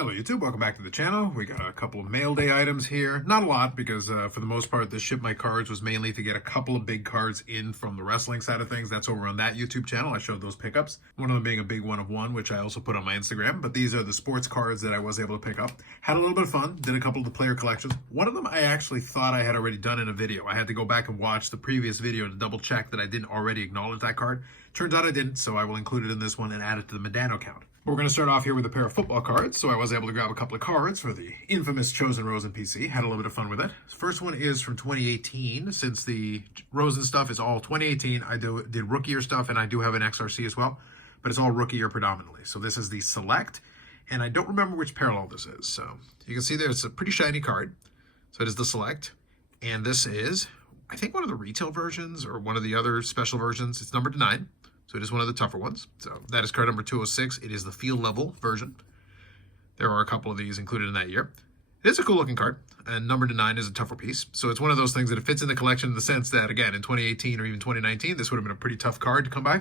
Hello YouTube, welcome back to the channel. We got a couple of mail day items here. Not a lot because for the most part the ship my cards was mainly to get a couple of big cards in from the wrestling side of things. That's over on that YouTube channel. I showed those pickups. One of them being a big one of one, which I also put on my Instagram. But these are the sports cards that I was able to pick up. Had a little bit of fun, did a couple of the player collections. One of them I actually thought I had already done in a video. I had to go back and watch the previous video to double check that I didn't already acknowledge that card. Turns out I didn't, so I will include it in this one and add it to the Medano count. We're going to start off here with a pair of football cards, so I was able to grab a couple of cards for the infamous Chosen Rosen PC. Had a little bit of fun with it. First one is from 2018. Since the Rosen stuff is all 2018, I did rookie year stuff, and I do have an XRC as well, but it's all rookie year predominantly. So this is the Select, and I don't remember which parallel this is. So you can see there it's a pretty shiny card. So it is the Select, and this is, I think, one of the retail versions or one of the other special versions. It's numbered to 9. So it is one of the tougher ones. So that is card number 206. It is the field level version. There are a couple of these included in that year. It is a cool looking card, and number to 9 is a tougher piece. So it's one of those things that it fits in the collection in the sense that, again, in 2018 or even 2019, this would have been a pretty tough card to come by.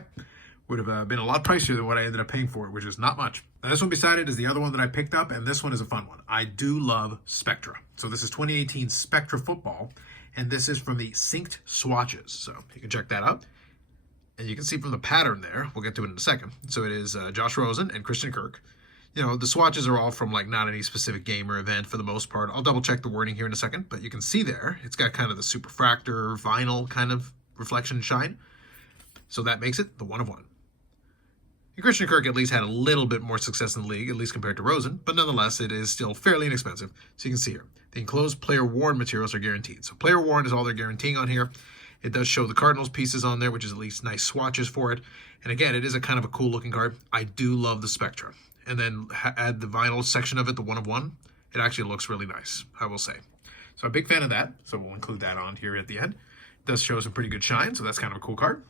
Would have been a lot pricier than what I ended up paying for it, which is not much. Now this one beside it is the other one that I picked up, and this one is a fun one. I do love Spectra. So this is 2018 Spectra Football, and this is from the Synced Swatches. So you can check that out. And you can see from the pattern there, we'll get to it in a second. So it is Josh Rosen and Christian Kirk. You know, the swatches are all from like not any specific game or event for the most part. I'll double check the wording here in a second, but you can see there, it's got kind of the superfractor vinyl kind of reflection and shine. So that makes it the 1 of 1. And Christian Kirk at least had a little bit more success in the league, at least compared to Rosen, but nonetheless, it is still fairly inexpensive. So you can see here, the enclosed player worn materials are guaranteed. So player worn is all they're guaranteeing on here. It does show the Cardinals pieces on there, which is at least nice swatches for it. And again, it is a kind of a cool looking card. I do love the Spectra. And then add the vinyl section of it, the 1 of 1. It actually looks really nice, I will say. So I'm a big fan of that. So we'll include that on here at the end. It does show some pretty good shine, so that's kind of a cool card.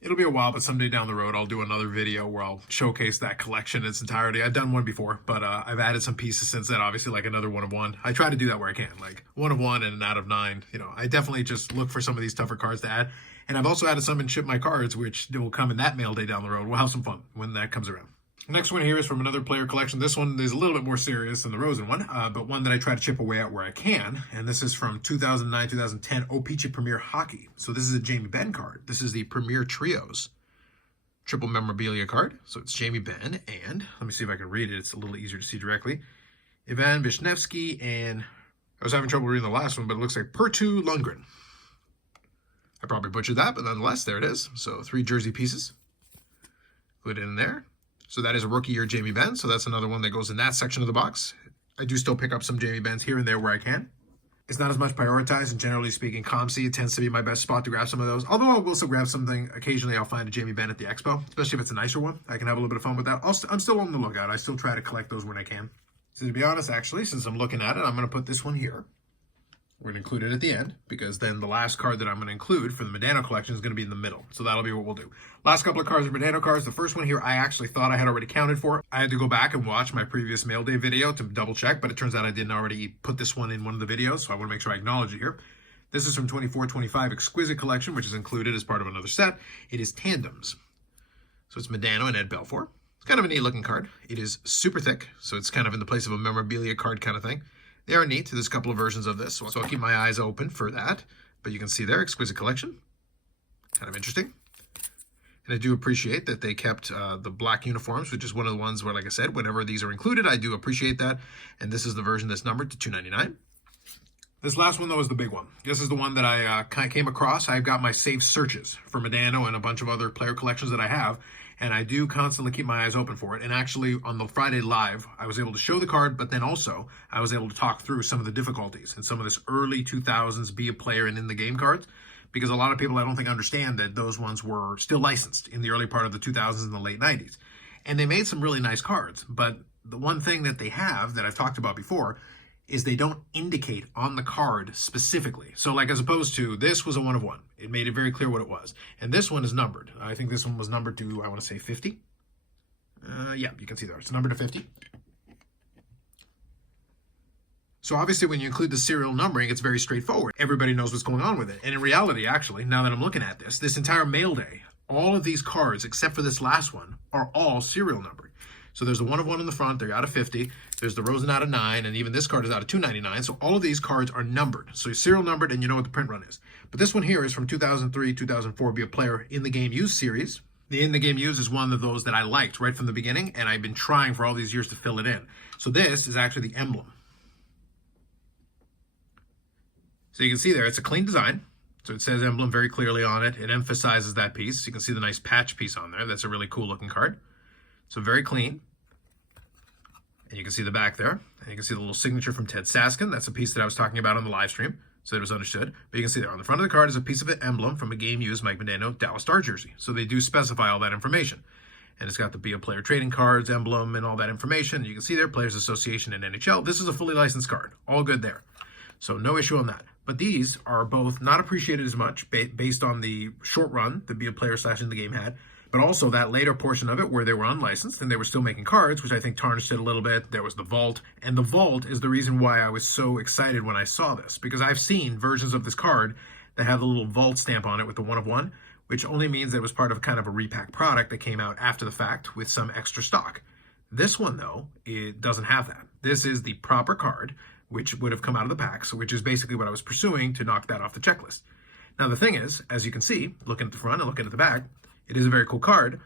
It'll be a while, but someday down the road, I'll do another video where I'll showcase that collection in its entirety. I've done one before, but I've added some pieces since then, obviously, like another 1 of 1. I try to do that where I can, like 1 of 1 and an out of 9. You know, I definitely just look for some of these tougher cards to add. And I've also added some in Ship My Cards, which will come in that mail day down the road. We'll have some fun when that comes around. The next one here is from another player collection. This one is a little bit more serious than the Rosen one, but one that I try to chip away at where I can. And this is from 2009-2010 O-Pee-Chee Premier Hockey. So this is a Jamie Benn card. This is the Premier Trios triple memorabilia card. So it's Jamie Benn and, let me see if I can read it. It's a little easier to see directly. Ivan Vishnevsky and, I was having trouble reading the last one, but it looks like Pertu Lundgren. I probably butchered that, but nonetheless, there it is. So 3 jersey pieces. Put it in there. So that is a rookie year Jamie Benn. So that's another one that goes in that section of the box. I do still pick up some Jamie Benns here and there where I can. It's not as much prioritized, and generally speaking, ComC tends to be my best spot to grab some of those. Although I will still grab something. Occasionally, I'll find a Jamie Benn at the expo, especially if it's a nicer one. I can have a little bit of fun with that. I'm still on the lookout. I still try to collect those when I can. So to be honest, actually, since I'm looking at it, I'm going to put this one here. We're going to include it at the end, because then the last card that I'm going to include for the Medano collection is going to be in the middle. So that'll be what we'll do. Last couple of cards are Medano cards. The first one here, I actually thought I had already counted for. I had to go back and watch my previous mail day video to double check, but it turns out I didn't already put this one in one of the videos, so I want to make sure I acknowledge it here. This is from 24-25 Exquisite Collection, which is included as part of another set. It is Tandems. So it's Medano and Ed Belfour. It's kind of a neat looking card. It is super thick, so it's kind of in the place of a memorabilia card kind of thing. They are neat. There's a couple of versions of this, so I'll keep my eyes open for that. But you can see there, Exquisite Collection. Kind of interesting. And I do appreciate that they kept the black uniforms, which is one of the ones where, like I said, whenever these are included, I do appreciate that. And this is the version that's numbered to $2.99. This last one, though, is the big one. This is the one that I kind of came across. I've got my saved searches for Medano and a bunch of other player collections that I have. And I do constantly keep my eyes open for it. And actually, on the Friday Live, I was able to show the card, but then also I was able to talk through some of the difficulties and some of this early 2000s be a player and in the game cards. Because a lot of people, I don't think, understand that those ones were still licensed in the early part of the 2000s and the late 90s. And they made some really nice cards. But the one thing that they have that I've talked about before is they don't indicate on the card specifically. So like as opposed to this was a 1 of 1. It made it very clear what it was. And this one is numbered. I think this one was numbered to, I want to say 50. Yeah, you can see there. It's numbered to 50. So obviously when you include the serial numbering, it's very straightforward. Everybody knows what's going on with it. And in reality, actually, now that I'm looking at this entire mail day, all of these cards, except for this last one, are all serial numbered. So there's the 1 of 1 in the front, they're out of 50. There's the Rosen out of 9, and even this card is out of 299. So all of these cards are numbered. So you're serial numbered and you know what the print run is. But this one here is from 2003, 2004, Be a Player in the Game Used series. The In the Game Used is one of those that I liked right from the beginning, and I've been trying for all these years to fill it in. So this is actually the emblem. So you can see there, it's a clean design. So it says emblem very clearly on it. It emphasizes that piece. You can see the nice patch piece on there. That's a really cool looking card. So very clean. And you can see the back there. And you can see the little signature from Ted Saskin. That's a piece that I was talking about on the live stream, so it was understood. But you can see there on the front of the card is a piece of an emblem from a game used Mike Modano Dallas Star jersey. So they do specify all that information. And it's got the Be a Player trading cards, emblem, and all that information. You can see there, Players Association and NHL. This is a fully licensed card. All good there. So no issue on that. But these are both not appreciated as much based on the short run the Be a Player / in the game had, but also that later portion of it where they were unlicensed and they were still making cards, which I think tarnished it a little bit. There was the vault, and the vault is the reason why I was so excited when I saw this, because I've seen versions of this card that have the little vault stamp on it with the 1 of 1, which only means that it was part of kind of a repack product that came out after the fact with some extra stock. This one, though, it doesn't have that. This is the proper card, which would have come out of the packs, which is basically what I was pursuing to knock that off the checklist. Now, the thing is, as you can see, looking at the front and looking at the back, it is a very cool card,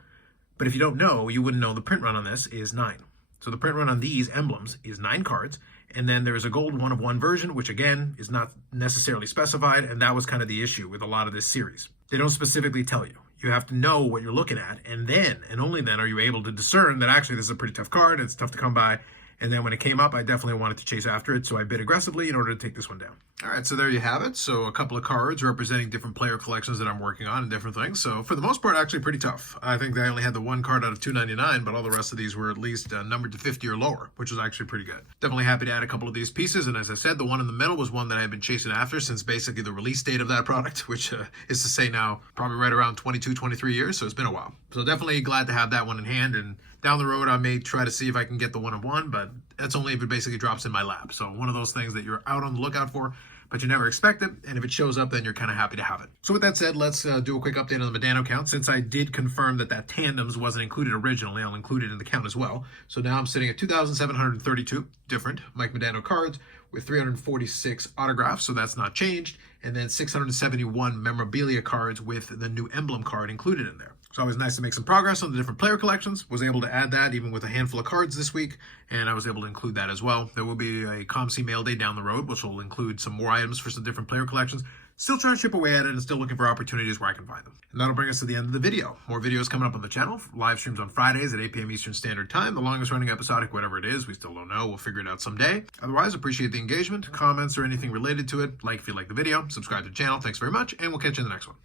but if you don't know, you wouldn't know the print run on this is 9. So the print run on these emblems is 9 cards, and then there is a gold 1 of 1 version, which again is not necessarily specified, and that was kind of the issue with a lot of this series. They don't specifically tell you. You have to know what you're looking at, and then, and only then, are you able to discern that actually this is a pretty tough card, it's tough to come by. And then when it came up, I definitely wanted to chase after it, so I bid aggressively in order to take this one down. All right, so there you have it. So a couple of cards representing different player collections that I'm working on and different things. So for the most part, actually pretty tough. I think I only had the 1 card out of 299, but all the rest of these were at least numbered to 50 or lower, which was actually pretty good. Definitely happy to add a couple of these pieces. And as I said, the one in the middle was one that I had been chasing after since basically the release date of that product, which is to say now probably right around 22, 23 years. So it's been a while. So definitely glad to have that one in hand. And down the road, I may try to see if I can get the 1 of 1, but that's only if it basically drops in my lap. So one of those things that you're out on the lookout for, but you never expect it. And if it shows up, then you're kind of happy to have it. So with that said, let's do a quick update on the Modano count. Since I did confirm that Tandems wasn't included originally, I'll include it in the count as well. So now I'm sitting at 2,732 different Mike Modano cards with 346 autographs, so that's not changed. And then 671 memorabilia cards with the new emblem card included in there. It's always nice to make some progress on the different player collections. Was able to add that even with a handful of cards this week, and I was able to include that as well. There will be a ComC mail day down the road, which will include some more items for some different player collections. Still trying to chip away at it and still looking for opportunities where I can find them. And that'll bring us to the end of the video. More videos coming up on the channel. Live streams on Fridays at 8 p.m. Eastern Standard Time. The longest running episodic, whatever it is, we still don't know. We'll figure it out someday. Otherwise, appreciate the engagement, comments, or anything related to it. Like if you like the video, subscribe to the channel. Thanks very much, and we'll catch you in the next one.